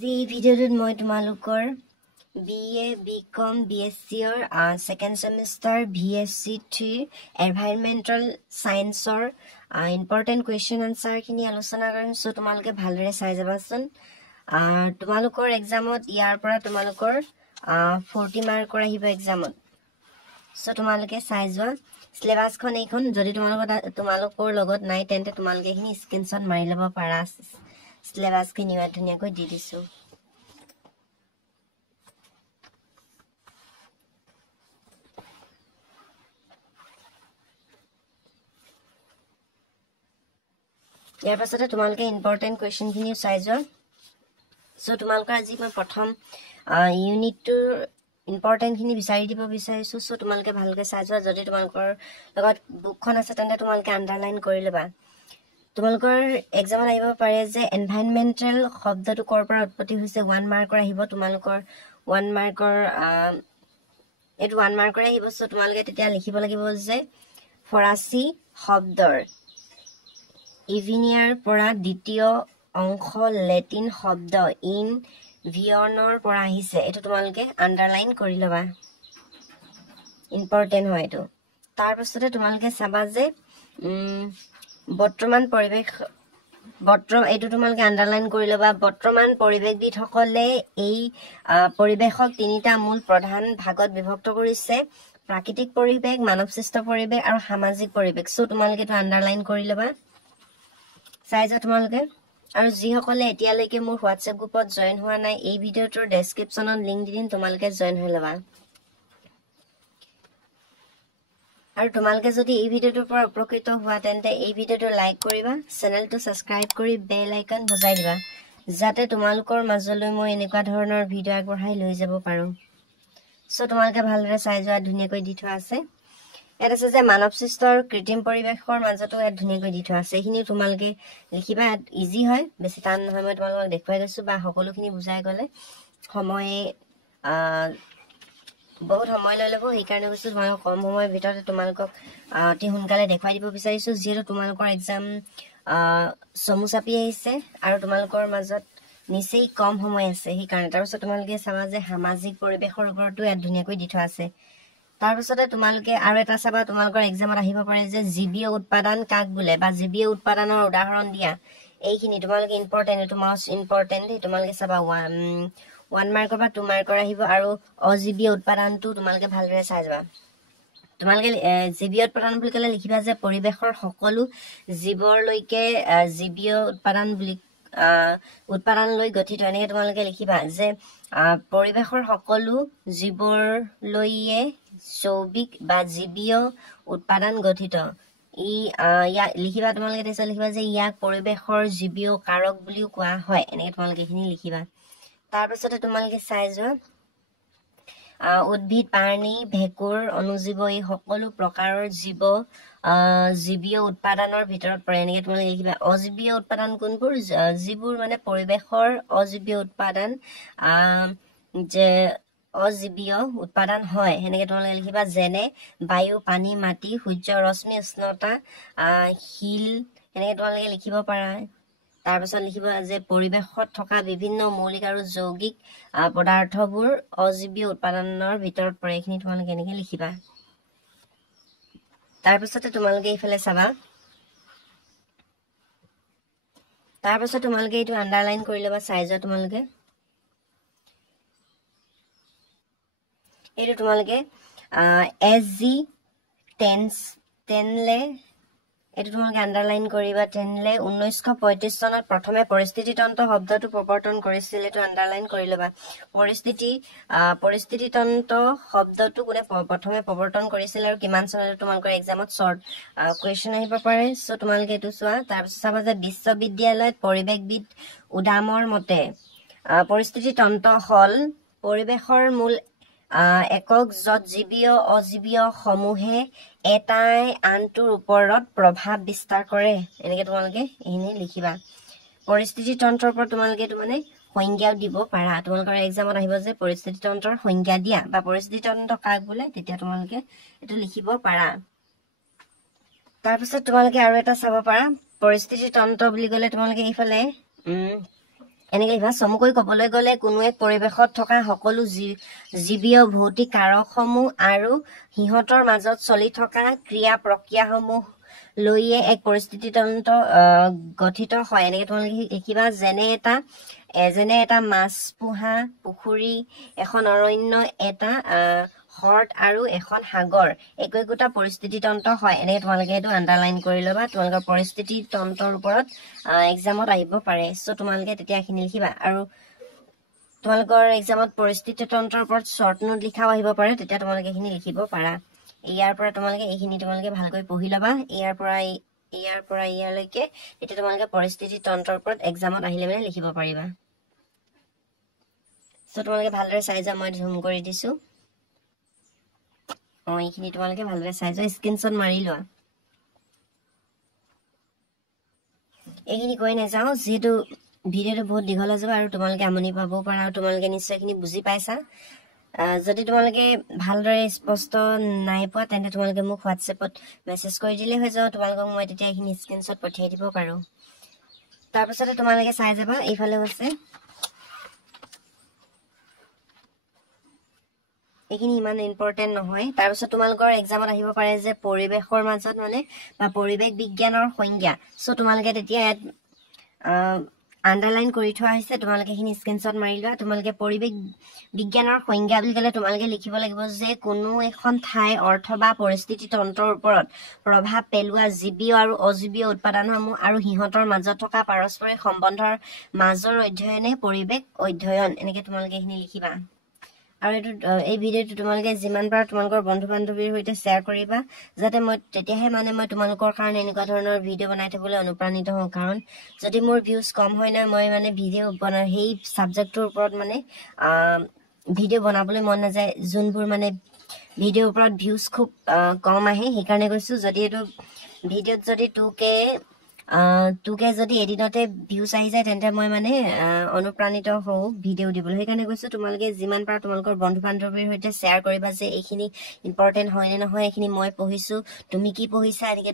আজি ভিডিঅ'টোত মই তোমালোকৰ BA BCom BSc second semester VSc 3 environmental science important question answer খিনি আলোচনা কৰিম সো তোমালোকে ভালদৰে চাই যাবাচোন তোমালোকৰ এক্সামত ইয়াৰ পৰা তোমালোকৰ 40 মাৰ্কৰ আহিব এক্সামত সো তোমালোকে চাই যোৱা সিলেবাস খন এইখন যদি তোমালোকৰ লগত নাই তেন্তে তোমালোকে খিনি স্ক্ৰিনশ্বট মাৰি লব পাৰা সিলেবাস খিনি ধুনীয়াকৈ দি দিছো ইয়াৰ পাছতে তোমালোকে ইম্পৰ্টেন্ট কোৱেশ্চন খিনি চাই যোৱা সো তোমালোকৰ আজি মই প্ৰথম ইউনিট টুৰ ইম্পৰ্টেন্ট খিনি বিচাৰি দিব বিচাৰিছো সো তোমালোকে ভালকৈ চাই যোৱা যদি তোমালোকৰ লগত বুকখন আছে তেন্তে তোমালোকে আন্ডাৰলাইন কৰি লবা তোমালোকৰ এক্সামত আহিব পাৰে যে এনভাইৰনমেন্টাল শব্দটো কৰ পৰা উৎপত্তি হৈছে 1 মাৰ্কৰ আহিব তোমালোকৰ 1 মাৰ্কৰ এটো 1 মাৰ্কৰ আহিব সো তোমালোকে তেতিয়া লিখিব লাগিব যে ফৰাসী শব্দৰ ইভিনিয়াৰ পৰা দ্বিতীয় অংশ লেটিন শব্দ ইন ভিয়নৰ পৰা আহিছে এটো তোমালোকে আন্ডাৰলাইন কৰি লবা ইম্পৰ্টেন্ট হয় এটো তাৰ পাছতে তোমালোকে চাবা যে বৰ্তমান পৰিবেশ এটো তোমালোকে আন্ডাৰলাইন কৰি লবা বৰ্তমান পৰিবেশবিদ সকলে এই পৰিবেশক তিনিটা মূল প্ৰধান ভাগত বিভক্ত কৰিছে প্ৰাকৃতিক পৰিবেশ মানৱসৃষ্ট পৰিবেশ আৰু সামাজিক পৰিবেশ সো তোমালোকে তো আন্ডাৰলাইন কৰি লবা চাই যা তোমালোকে আৰু যি সকলে এতিয়ালৈকে মোৰ WhatsApp গ্ৰুপত জয়েন হোৱা নাই এই ভিডিওটোৰ ডেসক্ৰিপচনত লিংক দি দিম তোমালোকে জয়েন হৈ লবা আৰু তোমালোকে যদি এই ভিডিওটোৰ পৰা উপকৃত হোৱা তেন্তে এই ভিডিওটো লাইক কৰিবা চেনেলটো সাবস্ক্ৰাইব কৰি বেল আইকন বজাই দিবা যাতে তোমালোকৰ মাজলৈ মই এনেকুৱা ধৰণৰ ভিডিও আগবঢ়াই লৈ যাব পাৰো সো তোমালোকে ভালদৰে চাই যোৱা ধুনীয়াকৈ দি থোৱা আছে এটা আছে যে মানৱসৃষ্ট আৰু কৃত্ৰিম পৰিবেশৰ মাজতো এটা ধুনীয়াকৈ দি থোৱা আছে এইখিনি তোমালোকে লিখিবা ইজি হয় বেছি টান নহয় মই তোমালোকক দেখুৱাই গৈছো বা সকলোখিনি বুজাই গলে সময় বহুত সময় লৈ লব এই কাৰণে কৈছো মই কম সময়ৰ ভিতৰতে তোমালোকক অতি সোনকালে দেখুৱাই দিব বিচাৰিছো যেটো তোমালোকৰ এক্সাম সমু চাপি আহিছে আৰু তোমালোকৰ মাজত নিচেই কম সময় আছে এই কাৰণে তাৰপিছত তোমালোকে চাবা যে সামাজিক পৰিবেশৰ ওপৰতো এটা ধুনীয়াকৈ দি থোৱা আছে তাৰ পিছতে তোমালোকে আৰু এটা চাবা তোমালোকৰ এক্সামত আহিব পাৰে যে জীৱীয় উৎপাদন কাক বোলে বা জীৱীয় উৎপাদনৰ উদাহৰণ দিয়া এইখিনি তোমালোকে ইম্পৰ্টেন্ট এটো most ইম্পৰ্টেন্ট তোমালোকে চাবা 1 মাৰ্কৰ বা 2 মাৰ্কৰ আহিব আৰু অজীৱীয় উৎপাদনটো তোমালোকে ভালদৰে চাই যাবা তোমালোকে জীৱীয় উৎপাদন বুলি কলে লিখিবা যে পৰিবেশৰ সকলো জীৱৰ লৈকে জীৱীয় উৎপাদন বুলি উৎপাদন লৈ গঠিত এনেকে তোমালোকে লিখিবা যে পৰিবেশৰ সকলো জীৱৰ লৈয়ে জৈৱিক বা জীৱীয় উৎপাদন গঠিত ইয়া লিখিবা তোমালোকে তেছ লিখিবা যে ইয়াক পৰিবেশৰ জীৱীয় কাৰক বুলিও কোৱা হয় এনেকে তোমালোকে খিনি লিখিবা তাৰ পাছতে তোমালোকে চাই যোৱা উদ্ভিদ প্ৰাণী ভেকুৰ অনুজীৱ এই সকলো প্ৰকাৰৰ জীৱীয় উৎপাদনৰ ভিতৰত পৰে এনেকে তোমালোকে লিখিবা অজীৱীয় উৎপাদন কোনবোৰ যিবোৰ মানে পৰিবেশৰ অজীৱীয় উৎপাদন যে অজীৱীয় উৎপাদন হয় এনেকে তোমালোকে লিখিবা যেনে বায়ু পানী মাটি সূৰ্যৰ ৰশ্মি উষ্ণতা হিল এনেকে তোমালোকে লিখিব পাৰা তাৰ পাছত লিখিবা যে পৰিবেশত থকা বিভিন্ন মৌলিক আৰু যৌগিক পদাৰ্থবোৰ অজীৱীয় উৎপাদনৰ ভিতৰত পৰে এইখিনি তোমালোকে এনেকে লিখিবা তাৰ পাছতে তোমালোকে ইফালে চাবা তাৰ পাছত তোমালোকে এইটো আন্ডাৰলাইন কৰি লবা চাই যোৱা তোমালোকে এইটো তোমালোকে SG টেনলে এটো তোমালোকে আন্ডাৰলাইন কৰিবা টেনলে 1935 চনত প্ৰথমে পৰিস্থিতি তন্ত্ৰ শব্দটো প্ৰৱৰ্তন কৰিছিল এটো আন্ডাৰলাইন কৰি লবা পৰিস্থিতি তন্ত্ৰ শব্দটো কোনে প্ৰথমে প্ৰৱৰ্তন কৰিছিল আৰু কিমান চনত তোমালোকৰ এক্সামত শৰ্ট কোৱেশ্চন আহিব পাৰে সো তোমালোকে এটো চোৱা তাৰ পিছত চাবা যে বিশ্ববিদ্যালয়ত পৰিবেশবিদ উদামৰ মতে পৰিস্থিতি তন্ত্ৰ হল পৰিবেশৰ মূল একক যত জীৱীয় অজীৱীয় সমূহে এটাই আনটোৰ ওপৰত প্ৰভাৱ বিস্তাৰ কৰে এনেকে তোমালোকে এনে লিখিবা পৰিস্থিতি তন্ত্ৰৰ ওপৰত তোমালোকে এটো মানে সংজ্ঞা দিব পাৰা তোমালোকৰ এক্সামত আহিব যে পৰিস্থিতি তন্ত্ৰৰ সংজ্ঞা দিয়া বা পৰিস্থিতি তন্ত্ৰ কাক বোলে তেতিয়া তোমালোকে এটো লিখিব পাৰা তাৰ পিছত তোমালোকে আৰু এটা চাব পাৰা পৰিস্থিতি তন্ত্ৰ বুলি কলে তোমালোকে ইফালে এনেকৈ লিখিবা চমুকৈ ক'বলৈ গ'লে কোনো এক পৰিৱেশত থকা সকলো জীৱীয় ভৌতিক কাৰকসমূহ আৰু সিহঁতৰ মাজত চলি থকা ক্ৰিয়া প্ৰক্ৰিয়াসমূহ লৈয়ে এক পৰিস্থিতি তন্ত্ৰ গঠিত হয় এনেকৈ তোমালোকে লিখিবা যেনে এটা মাছ পোহা পুখুৰী এখন অৰণ্য এটা হ্ৰদ আৰু এখন সাগৰ একোটা পৰিস্থিতি তন্ত্ৰ হয় এনেকৈ তোমালোকে এইটো আণ্ডাৰলাইন কৰি ল'বা তোমালোকৰ পৰিস্থিতি তন্ত্ৰৰ ওপৰত এক্সামত আহিব পাৰে চ' তোমালোকে তেতিয়া এইখিনি লিখিবা আৰু তোমালোকৰ এক্সামত পৰিস্থিতি তন্ত্ৰৰ ওপৰত শ্বৰ্ট নোট লিখাও আহিব পাৰে তেতিয়া তোমালোকে এইখিনি লিখিব পাৰা ইয়াৰ পৰা তোমালোকে এইখিনি তোমালোকে ভালকৈ পঢ়ি ল'বা ইয়াৰ পৰা ইয়ালৈকে তেতিয়া তোমালোকে পৰিস্থিতি তন্ত্ৰৰ ওপৰত এক্সামত আহিলে মানে লিখিব পাৰিবা চ' তোমালোকে ভালদৰে চাই যোৱা মই জুম কৰি দিছোঁ এইখিনি তোমালোকে ভালদৰে চাই যোৱা স্ক্ৰীনশ্বট মাৰি লোৱা এইখিনি কৈ নাযাওঁ যিহেতু ভিডিঅ'টো বহুত দীঘল হৈ যাব আৰু তোমালোকে আমনি পাব পাৰা আৰু তোমালোকে নিশ্চয় এইখিনি বুজি পাইছা যদি তোমালোকে ভালদৰে স্পষ্ট নাই পোৱা তেন্তে তোমালোকে মোক হোৱাটছএপত মেছেজ কৰি দিলে হৈ যাব তোমালোকক মই তেতিয়া এইখিনি স্ক্ৰীনশ্বট পঠিয়াই দিব পাৰোঁ তাৰপিছতে তোমালোকে চাই যাবা এইফালে হৈছে এইখিনি ইমান ইম্পৰ্টেণ্ট নহয় তাৰপিছত তোমালোকৰ এক্সামত আহিব পাৰে যে পৰিৱেশৰ মাজত মানে বা পৰিৱেশ বিজ্ঞানৰ সংজ্ঞা চ' তোমালোকে তেতিয়া ইয়াত আণ্ডাৰলাইন কৰি থোৱা হৈছে তোমালোকে এইখিনি স্ক্ৰীনশ্বট মাৰি লোৱা তোমালোকে পৰিৱেশ বিজ্ঞানৰ সংজ্ঞা বুলি ক'লে তোমালোকে লিখিব লাগিব যে কোনো এখন ঠাই অৰ্থ বা পৰিস্থিতি তন্ত্ৰৰ ওপৰত প্ৰভাৱ পেলোৱা জীৱীয় আৰু অজীৱীয় উৎপাদনসমূহ আৰু সিহঁতৰ মাজত থকা পাৰস্পৰিক সম্বন্ধৰ মাজৰ অধ্যয়নে পৰিৱেশ অধ্যয়ন এনেকৈ তোমালোকে এইখিনি লিখিবা আৰু এই ভিডিঅ'টো তোমালোকে যিমান পাৰা তোমালোকৰ বন্ধু বান্ধৱীৰ সৈতে শ্বেয়াৰ কৰিবা যাতে তেতিয়াহে মই তোমালোকৰ কাৰণে এনেকুৱা ধৰণৰ ভিডিঅ' বনাই থবলৈ অনুপ্ৰাণিত হওঁ কাৰণ যদি মোৰ ভিউজ কম হয় না মই মানে ভিডিঅ' বনাওঁ সেই ছাবজেক্টটোৰ ওপৰত মানে ভিডিঅ' বনাবলৈ মন নাযায় যোনবোৰ মানে ভিডিঅ'ৰ ওপৰত ভিউজ খুব কম আহে সেইকাৰণে কৈছোঁ যদি এইটো ভিডিঅ'ত যদি 2K যদি এদিনতে ভিউজ আহি যায় তেন্তে মই মানে অনুপ্ৰাণিত হওঁ ভিডিঅ' দিবলৈ সেইকাৰণে কৈছোঁ তোমালোকে যিমান পাৰা তোমালোকৰ বন্ধু বান্ধৱীৰ সৈতে শ্বেয়াৰ কৰিবা যে এইখিনি ইম্পৰ্টেণ্ট হয় নে নহয় এইখিনি মই পঢ়িছোঁ তুমি কি পঢ়িছা এনেকৈ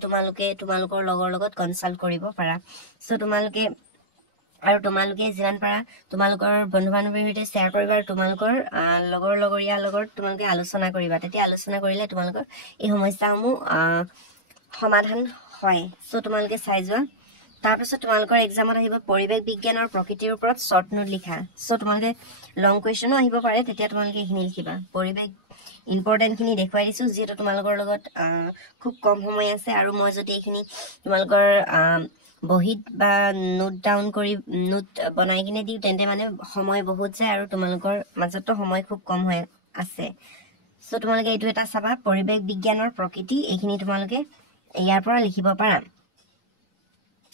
তোমালোকৰ লগৰ লগত কনচাল্ট কৰিব পাৰা চ' তোমালোকে যিমান পাৰা তোমালোকৰ বন্ধু বান্ধৱীৰ সৈতে শ্বেয়াৰ কৰিবা আৰু তোমালোকৰ লগৰীয়াৰ লগত তোমালোকে আলোচনা কৰিবা তেতিয়া আলোচনা কৰিলে তোমালোকৰ এই সমস্যাসমূহ সমাধান হয় চ' তোমালোকে চাই যোৱা তাৰপিছত তোমালোকৰ এক্সামত আহিব পৰিৱেশ বিজ্ঞানৰ প্ৰকৃতিৰ ওপৰত শ্বৰ্ট নোট লিখা চ' তোমালোকে লং কুৱেশ্যনো আহিব পাৰে তেতিয়া তোমালোকে এইখিনি লিখিবা পৰিৱেশ ইম্পৰ্টেণ্টখিনি দেখুৱাই দিছোঁ যিহেতু তোমালোকৰ লগত খুব কম সময় আছে আৰু মই যদি এইখিনি তোমালোকৰ বহীত বা নোট বনাই কিনে দিওঁ তেন্তে মানে সময় বহুত যায় আৰু তোমালোকৰ মাজতো সময় খুব কম হৈ আছে চ' তোমালোকে এইটো এটা চাবা পৰিৱেশ বিজ্ঞানৰ প্ৰকৃতি এইখিনি তোমালোকে ইয়াৰ পৰা লিখিব পাৰা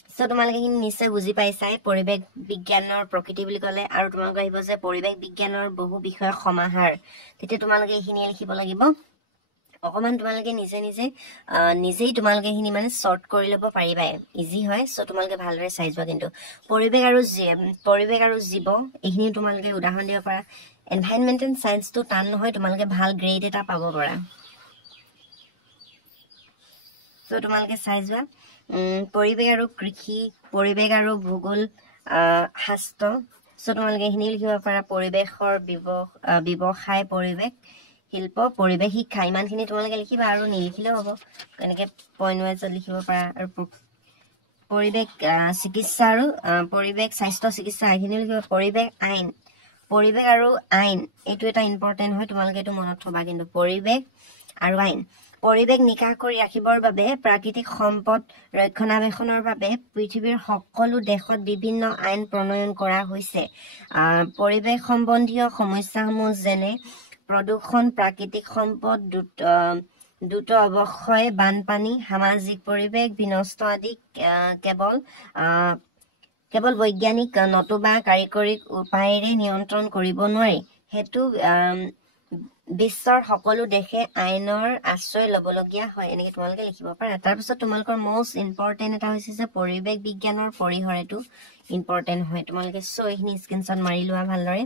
চ' তোমালোকে এইখিনি নিশ্চয় বুজি পাইছাই পৰিৱেশ বিজ্ঞানৰ প্ৰকৃতি বুলি ক'লে আৰু তোমালোকে আহিব যে পৰিৱেশ বিজ্ঞানৰ বহু বিষয়ৰ সমাহাৰ তেতিয়া তোমালোকে এইখিনিয়ে লিখিব লাগিব অকণমান তোমালোকে নিজেই তোমালোকে এইখিনি মানে শ্বৰ্ট কৰি ল'ব পাৰিবাই ইজি হয় চ' তোমালোকে ভালদৰে চাই যোৱা কিন্তু পৰিৱেশ আৰু জীৱ এইখিনি তোমালোকে উদাহৰণ দিব পাৰা এনভাইৰনমেণ্টেল চায়েন্সটো টান নহয় তোমালোকে ভাল গ্ৰেড এটা পাব পাৰা চ' তোমালোকে চাই যোৱা পৰিৱেশ আৰু কৃষি পৰিৱেশ আৰু ভূগোল শাস্ত্ৰ চ' তোমালোকে এইখিনি লিখিব পাৰা পৰিৱেশৰ ব্যৱসায় পৰিৱেশ শিল্প পৰিৱেশ শিক্ষা ইমানখিনি তোমালোকে লিখিবা আৰু নিলিখিলেও হ'ব এনেকৈ পইণ্ট ৱাইজত লিখিব পাৰা আৰু পৰিৱেশ চিকিৎসা আৰু পৰিৱেশ স্বাস্থ্য চিকিৎসা এইখিনি লিখিব পৰিৱেশ আৰু আইন এইটো এটা ইম্পৰ্টেণ্ট হয় তোমালোকে এইটো মনত থবা কিন্তু পৰিৱেশ আৰু আইন পৰিৱেশ নিকাহ কৰি ৰাখিবৰ বাবে প্ৰাকৃতিক সম্পদ ৰক্ষণাবেক্ষণৰ বাবে পৃথিৱীৰ সকলো দেশত বিভিন্ন আইন প্ৰণয়ন কৰা হৈছে পৰিৱেশ সম্বন্ধীয় সমস্যাসমূহ যেনে প্ৰদূষণ প্ৰাকৃতিক সম্পদ দ্ৰুত অৱক্ষয় বানপানী সামাজিক পৰিৱেশ বিনষ্ট আদি কেৱল বৈজ্ঞানিক নতুবা কাৰিকৰী উপায়েৰে নিয়ন্ত্ৰণ কৰিব নোৱাৰি সেইটো বিশ্বৰ সকলো দেশে আইনৰ আশ্ৰয় ল'বলগীয়া হয় এনেকৈ তোমালোকে লিখিব পাৰা তাৰপিছত তোমালোকৰ মষ্ট ইম্পৰ্টেণ্ট এটা হৈছে যে পৰিৱেশ বিজ্ঞানৰ পৰিসৰ এইটো ইম্পৰ্টেণ্ট হয় তোমালোকে চ' এইখিনি স্ক্ৰীনশ্বট মাৰি লোৱা ভালদৰে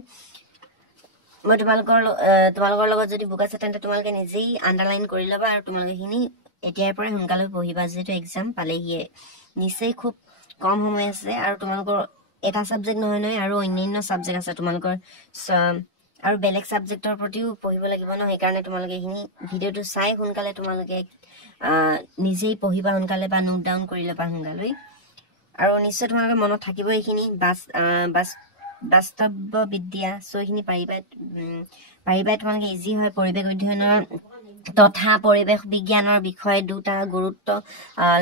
মই তোমালোকৰ লগত যদি বুক আছে তেন্তে তোমালোকে নিজেই আণ্ডাৰলাইন কৰি ল'বা আৰু তোমালোকে এইখিনি এতিয়াৰ পৰাই সোনকালে পঢ়িবা যিহেতু এক্সাম পালেহিয়ে নিশ্চয় খুব কম সময় আছে আৰু তোমালোকৰ এটা সাবজেক্ট নহয় নহয় আৰু অন্যান্য সাবজেক্ট আছে তোমালোকৰ আৰু বেলেগ সাবজেক্টৰ প্ৰতিও পঢ়িব লাগিব ন সেইকাৰণে তোমালোকে এইখিনি ভিডিঅ'টো চাই সোনকালে তোমালোকে নিজেই পঢ়িবা সোনকালে বা নোট ডাউন কৰি ল'বা সোনকালে আৰু নিশ্চয় তোমালোকে মনত থাকিব এইখিনি বাস্তৱ বিদ্যা সো এইখিনি পাৰিবা তোমালোকে ইজি হয় পৰিৱেশ অধ্যয়নৰ তথা পৰিৱেশ বিজ্ঞানৰ বিষয়ে দুটা গুৰুত্ব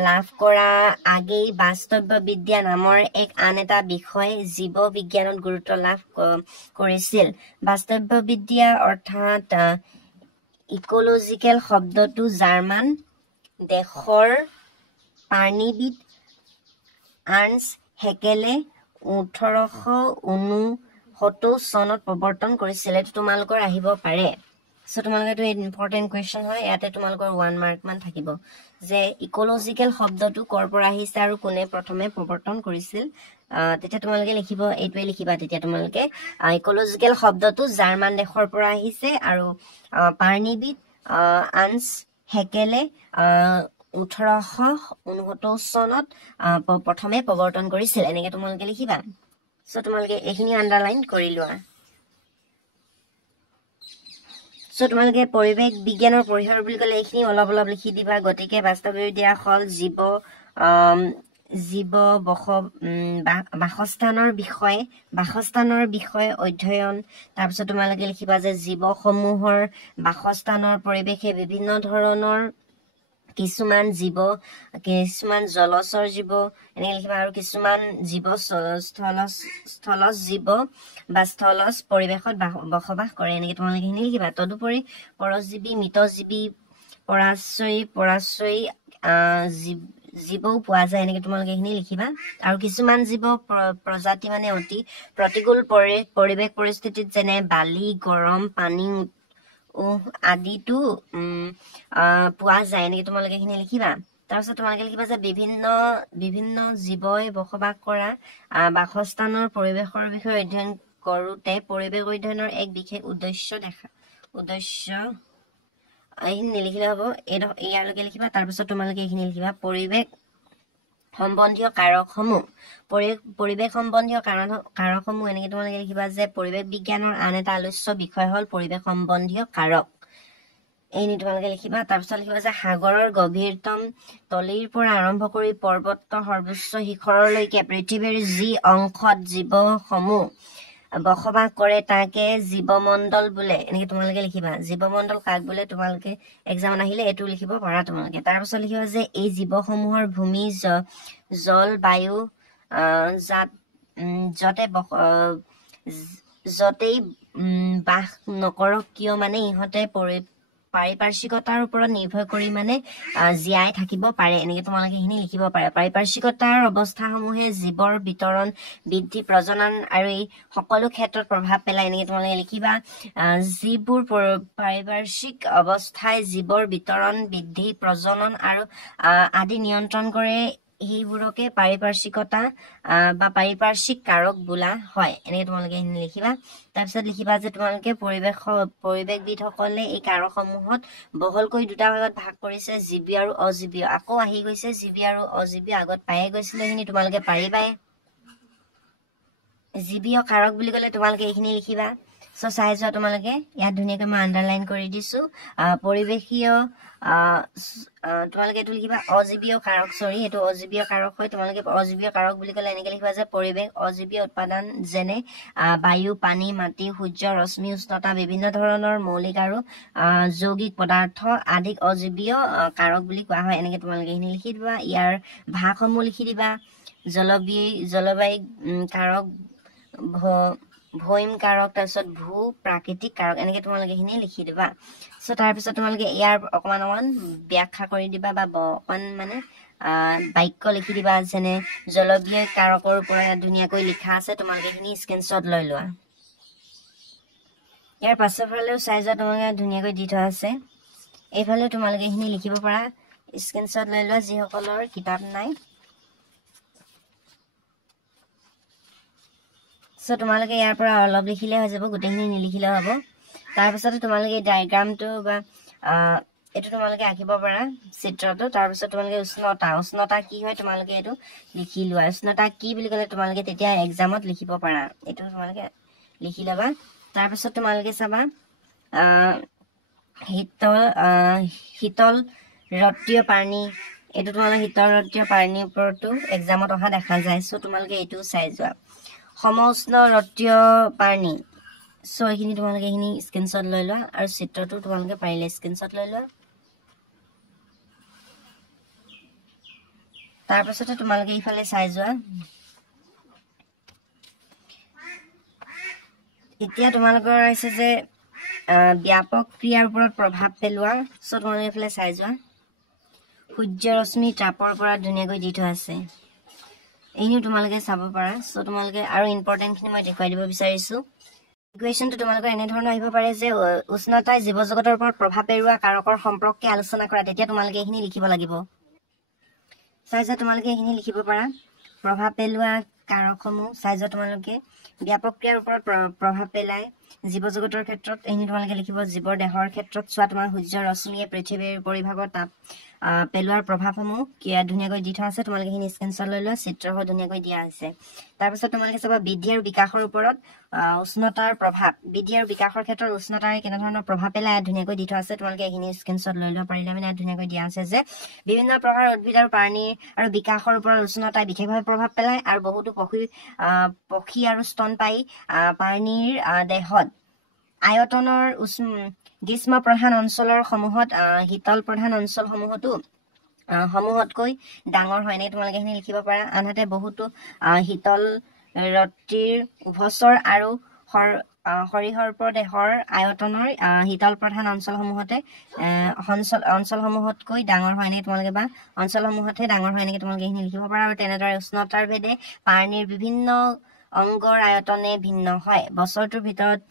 লাভ কৰা আগেই বাস্তৱ বিদ্যা নামৰ এক আন এটা বিষয় জীৱ বিজ্ঞানত গুৰুত্ব লাভ কৰিছিল বাস্তৱ বিদ্যা অৰ্থাৎ ইকোলজিকেল শব্দটো জাৰ্মান দেশৰ প্ৰাণীবিদ আৰ্নষ্ট হেকেলে 1869 চনত প্ৰৱৰ্তন কৰিছিল এইটো তোমালোকৰ আহিব পাৰে সো তোমালোকে এইটো ইম্পৰ্টেন্ট কোৱেশ্চন হয় ইয়াতে তোমালোকৰ 1 মাৰ্ক মান থাকিব যে ইকোলজিকেল শব্দটো কৰ পৰা আহিছে আৰু কোনে প্ৰথমে প্ৰৱৰ্তন কৰিছিল তেতিয়া তোমালোকে লিখিব এইটোৱে লিখিবা তেতিয়া তোমালোকে ইকোলজিকেল শব্দটো জাৰ্মান দেশৰ পৰা আহিছে আৰু প্ৰাণীবিদ আৰ্নষ্ট হেকেলে 1869 চনত প্ৰথমে প্ৰৱৰ্তন কৰিছিল এনেকে তোমালোকে লিখিবা সো তোমালোকে এইখিনি আন্ডাৰলাইন কৰি লোৱা সো তোমালোকে পৰিৱেশ বিজ্ঞানৰ পৰিসৰ বুলি ক'লে এইখিনি অলপ অলপ লিখি দিবা গতিকে বাস্তৱ বিদ্যা হ'ল জীৱ বাসস্থানৰ বিষয়ে অধ্যয়ন তাৰপিছত তোমালোকে লিখিবা যে জীৱসমূহৰ বাসস্থানৰ পৰিৱেশে বিভিন্ন ধৰণৰ কিছুমান জলচৰ জীৱ এনেকে লিখিবা আৰু কিছুমান জীৱ স্থলজ জীৱ বা স্থলজ পৰিৱেশত বসবাস কৰে এনেকে তোমালোকে এইখিনি লিখিবা তদুপৰি পৰজীৱী মৃতজীৱী পৰাশ্ৰয়ী জীৱও পোৱা যায় এনেকে তোমালোকে এইখিনি লিখিবা আৰু কিছুমান জীৱ প্ৰজাতি মানে অতি প্ৰতিকূল পৰিৱেশ পৰিস্থিতিত যেনে বালি গৰম পানী আদিটো পোৱা যায় এনেকে তোমালোকে এইখিনি লিখিবা তাৰপিছত তোমালোকে লিখিবা যে বিভিন্ন জীৱই বসবাস কৰা বাসস্থানৰ পৰিৱেশৰ বিষয়ে অধ্যয়ন কৰোঁতে পৰিৱেশ অধ্যয়নৰ এক বিশেষ উদ্দেশ্য এইখিনি নিলিখিলে হ'ব ইয়ালৈকে লিখিবা তাৰপিছত তোমালোকে এইখিনি লিখিবা পৰিৱেশ সম্বন্ধীয় কাৰকসমূহ এনেকে তোমালোকে লিখিবা যে পৰিৱেশ বিজ্ঞানৰ আন এটা আলোচ্য বিষয় হ'ল পৰিৱেশ সম্বন্ধীয় কাৰক এইখিনি তোমালোকে লিখিবা তাৰপিছত লিখিবা যে সাগৰৰ গভীৰতম তলিৰ পৰা আৰম্ভ কৰি পৰ্বতৰ সৰ্বোচ্চ শিখৰলৈকে পৃথিৱীৰ যি অংশত জীৱসমূহ বসবাস কৰে তাকে জীৱমণ্ডল বোলে এনেকে তোমালোকে লিখিবা জীৱমণ্ডল কাক বোলে তোমালোকে এক্সামত আহিলে এইটো লিখিব পাৰা তোমালোকে তাৰপিছত লিখিবা যে এই জীৱসমূহৰ ভূমি জল বায়ু য'তেই বাস নকৰক কিয় মানে ইহঁতে পাৰিপাৰ্শ্বিকতাৰ ওপৰত নিৰ্ভৰ কৰি মানে জীয়াই থাকিব পাৰে এনেকে তোমালোকে এইখিনি লিখিব পাৰা পাৰিপাৰ্শ্বিকতাৰ অৱস্থাসমূহে জীৱৰ বিতৰণ বৃদ্ধি প্ৰজনন আৰু এই সকলো ক্ষেত্ৰত প্ৰভাৱ পেলায় এনেকে তোমালোকে লিখিবা যিবোৰ পাৰিপাৰ্শ্বিক অৱস্থাই জীৱৰ বিতৰণ বৃদ্ধি প্ৰজনন আৰু আদি নিয়ন্ত্ৰণ কৰে সেইবোৰকে পাৰিপাৰ্শ্বিকতা বা পাৰিপাৰ্শ্বিক কাৰক বোলা হয় এনেকে তোমালোকে এইখিনি লিখিবা তাৰপিছত লিখিবা যে তোমালোকে পৰিৱেশবিদসকলে এই কাৰকসমূহত বহলকৈ দুটা ভাগত ভাগ কৰিছে জীৱী আৰু অজীৱীয় আকৌ আহি গৈছে জীৱী আৰু অজীৱীয় আগত পায়ে গৈছিলে এইখিনি তোমালোকে পাৰিবাই জীৱীয় কাৰক বুলি ক'লে তোমালোকে এইখিনি লিখিবা সো চাই যোৱা তোমালোকে ইয়াত ধুনীয়াকৈ মই আন্ডাৰলাইন কৰি দিছো পৰিৱেশীয় তোমালোকে এইটো লিখিবা অজীৱীয় কাৰক এইটো অজীৱীয় কাৰক হয় তোমালোকে অজীৱীয় কাৰক বুলি ক'লে এনেকে লিখিবা যে পৰিৱেশ অজীৱীয় উৎপাদন যেনে বায়ু পানী মাটি সূৰ্য ৰশ্মি উষ্ণতা বিভিন্ন ধৰণৰ মৌলিক আৰু যৌগিক পদাৰ্থ আদিক অজীৱীয় কাৰক বুলি কোৱা হয় এনেকে তোমালোকে এইখিনি লিখি দিবা ইয়াৰ ভাগসমূহ লিখি দিবা জলবায়ু কাৰক ভৌম কাৰক তাৰপিছত ভূ প্ৰাকৃতিক কাৰক এনেকে তোমালোকে এইখিনি লিখি দিবা সো তাৰপিছত তোমালোকে ইয়াৰ অকমান ব্যাখ্যা কৰি দিবা বা অকমান মানে বাক্য লিখি দিবা যেনে জলবায়ু কাৰকৰ ওপৰত ধুনীয়াকৈ লিখা আছে তোমালোকে এইখিনি স্ক্ৰীনশ্বট লৈ লোৱা ইয়াৰ পাছৰ ফালেও চাই যোৱা তোমালোকে ধুনীয়াকৈ দি থোৱা আছে এইফালে তোমালোকে এইখিনি লিখিব পাৰা স্ক্ৰীনশ্বট লৈ লোৱা যিসকলৰ কিতাপ নাই সো তোমালোকে ইয়াৰ পৰা অলপ লিখিলে হৈ যাব গোটেইখিনি নিলিখিলে হ'ব তাৰপিছতে তোমালোকে ডায়াগ্ৰামটো বা এটো তোমালোকে আঁকিব পাৰা চিত্ৰটো তাৰ পিছত তোমালোকে উষ্ণতা কি হয় তোমালোকে এটো লিখি লোৱা উষ্ণতা কি বুলি ক'লে তোমালোকে তেতিয়া এক্সামত লিখিব পাৰা এটো তোমালোকে লিখি লবা তাৰ পিছত তোমালোকে চাবা শীতল ৰতীয় পানী এটো তোমালোকে শীতল ৰতীয় পানীৰ ওপৰতো এক্সামত অহা দেখা যায় সো তোমালোকে এটো চাই যোৱা সমউষ্ণ ৰতীয় পানী সো এইখিনি তোমালোকে এইখিনি স্ক্ৰিনশ্বট লৈ লোৱা আৰু চিত্ৰটো তোমালোকে পাৰিলে স্ক্ৰিনশ্বট লৈ লোৱা তাৰ পাছতে তোমালোকে ইফালে চাই যোৱা এতিয়া তোমালোকৰ আছে যে ব্যাপক ক্ৰিয়াৰ ওপৰত প্ৰভাৱ পেলোৱা সো তোমালোকে ইফালে চাই যোৱা সূৰ্য ৰশ্মি তাপৰ পৰা ধুনীয়াকৈ দি থোৱা আছে এইনি তোমালোকে চাব পাৰা সো তোমালোকে আৰু ইম্পৰ্টেন্ট খিনি মই দেখাই দিব বিচাৰিছো ইকুৱেশনটো তোমালোকৰ এনে ধৰণৰ আহিব পাৰে যে উষ্ণতাই জীৱজগতৰ ওপৰত প্ৰভাৱ পেলোৱা কাৰকৰ সম্পৰ্কে আলোচনা কৰা তেতিয়া তোমালোকে এইখিনি লিখিব লাগিব চাইজা তোমালোকে এইখিনি লিখিব পাৰা প্ৰভাৱ পেলোৱা কাৰকসমূহ চাইজা তোমালোকে ব্যাপক ক্ৰিয়াৰ ওপৰত প্ৰভাৱ পেলায় জীৱজগতৰ ক্ষেত্ৰত এইখিনি তোমালোকে লিখিব জীৱৰ দেহৰ ক্ষেত্ৰত চোৱা তোমাৰ সূৰ্য ৰশ্মিয়ে পৃথিৱীৰ পৰিভাগত তাপ পেলোৱাৰ প্ৰভাৱসমূহ কিয়া ধুনীয়াকৈ দি থোৱা আছে তোমালোকে এইখিনি স্ক্ৰিনশ্বট লৈ লোৱা চিত্ৰহ ধুনীয়াকৈ দিয়া আছে তাৰ পিছত তোমালোকে চাবা বৃদ্ধি আৰু বিকাশৰ ওপৰত উষ্ণতাৰ প্ৰভাৱ বৃদ্ধি আৰু বিকাশৰ ক্ষেত্ৰত উষ্ণতাৰে কেনে ধৰণৰ প্ৰভাৱ পেলায় ধুনীয়াকৈ দি থোৱা আছে তোমালোকে এইখিনি স্ক্ৰিনশ্বট লৈ লোৱা পাৰিলে মানে ধুনীয়াকৈ দিয়া আছে যে বিভিন্ন প্ৰকাৰৰ উদ্ভিদ আৰু প্ৰাণী আৰু বিকাশৰ ওপৰত উষ্ণতাই বিশেষভাৱে প্ৰভাৱ পেলায় আৰু বহুতো পক্ষী আৰু স্তনপায়ী প্ৰাণীৰ দেহত আয়তনৰ গ্ৰীষ্ম প্ৰধান অঞ্চলৰ সমূহত শীতল প্ৰধান অঞ্চল সমূহতকৈ ডাঙৰ হয় নে তোমালোকে এইখিনি লিখিব পাৰা আনহাতে বহুতো শীতল ৰতীৰ উভচৰ আৰু হৰিহৰ্প দেহৰ আয়তনৰ শীতল প্ৰধান অঞ্চলসমূহতকৈ ডাঙৰ হয় নে তোমালোকে বা অঞ্চলসমূহতহে ডাঙৰ হয় নেকি তোমালোকে এইখিনি লিখিব পাৰা আৰু তেনেদৰে উষ্ণতাৰ ভেদে প্ৰাণীৰ বিভিন্ন অংগৰ আয়তনে ভিন্ন হয় বছৰটোৰ ভিতৰত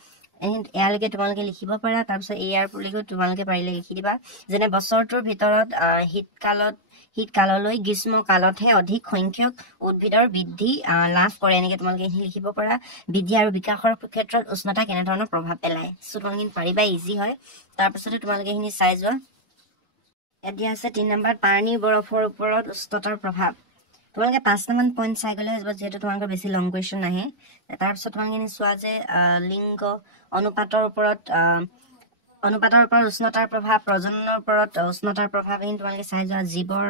ইয়ালৈকে তোমালোকে লিখিব পাৰা তাৰ পিছত ইয়াৰ পৰলৈকে তোমালোকে পাৰিলে লিখি দিবা যেনে বছৰটোৰ ভিতৰত শীতকাললৈ গ্ৰীষ্ম কালতহে অধিক সংখ্যক উদ্ভিদৰ বৃদ্ধি লাভ কৰে এনেকে তোমালোকে লিখিব পাৰা বৃদ্ধি আৰু বিকাশৰ ক্ষেত্ৰত উষ্ণতা কেনে ধৰণৰ প্ৰভাৱ পেলায় সো তোমালোকে পাৰিবা ইজি হয় তাৰ পিছতে তোমালোকে এইখিনি চাই যোৱা এতিয়া আছে 3 নম্বৰ পানী বৰফৰ ওপৰত উষ্ণতাৰ প্ৰভাৱ তোমালোকে 5টা মান পইণ্ট চাই গলে যেহেতু তোমালোকৰ বেছি লং কুৱেশ্যন নাহে তাৰ পিছত তোমালোকে চোৱা যে লিংগ অনুপাতৰ ওপৰত উষ্ণতাৰ প্ৰভাৱ প্ৰজননৰ ওপৰত উষ্ণতাৰ প্ৰভাৱ এই তোমালোকে চাই যোৱা জীৱৰ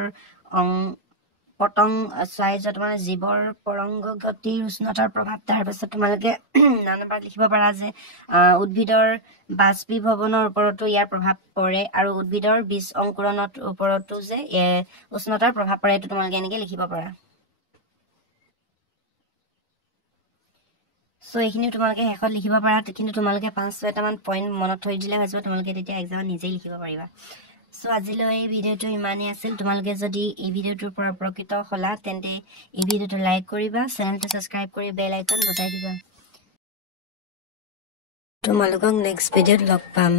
জীৱৰ পৰংগ গতিৰ উষ্ণতাৰ প্ৰভাৱ তাৰ পিছত তোমালোকে নানাবাৰ লিখিব পাৰা যে উদ্ভিদৰ বাষ্পীভৱনৰ ওপৰতো ইয়াৰ প্ৰভাৱ পৰে আৰু উদ্ভিদৰ বীজ অংকুৰণৰ ওপৰতো যে উষ্ণতাৰ প্ৰভাৱ পৰে এইটো তোমালোকে এনেকৈ লিখিব পাৰা সো এইখিনি তোমালোকে শেষত লিখিব পাৰা কিন্তু তোমালোকে 5-6টা মান পইণ্ট মনত থৈ দিলে হৈ যাব তোমালোকে তেতিয়া এক্সামত নিজেই লিখিব পাৰিবা সো আজিলৈ এই ভিডিঅ'টো ইমানেই আছিল তোমালোকে যদি এই ভিডিঅ'টোৰ পৰা উপকৃত হ'লা তেন্তে এই ভিডিঅ'টো লাইক কৰিবা চেনেলটো সাবস্ক্ৰাইব কৰি বেল আইকন বজাই দিবা তোমালোকক নেক্সট ভিডিঅ'ত লগ পাম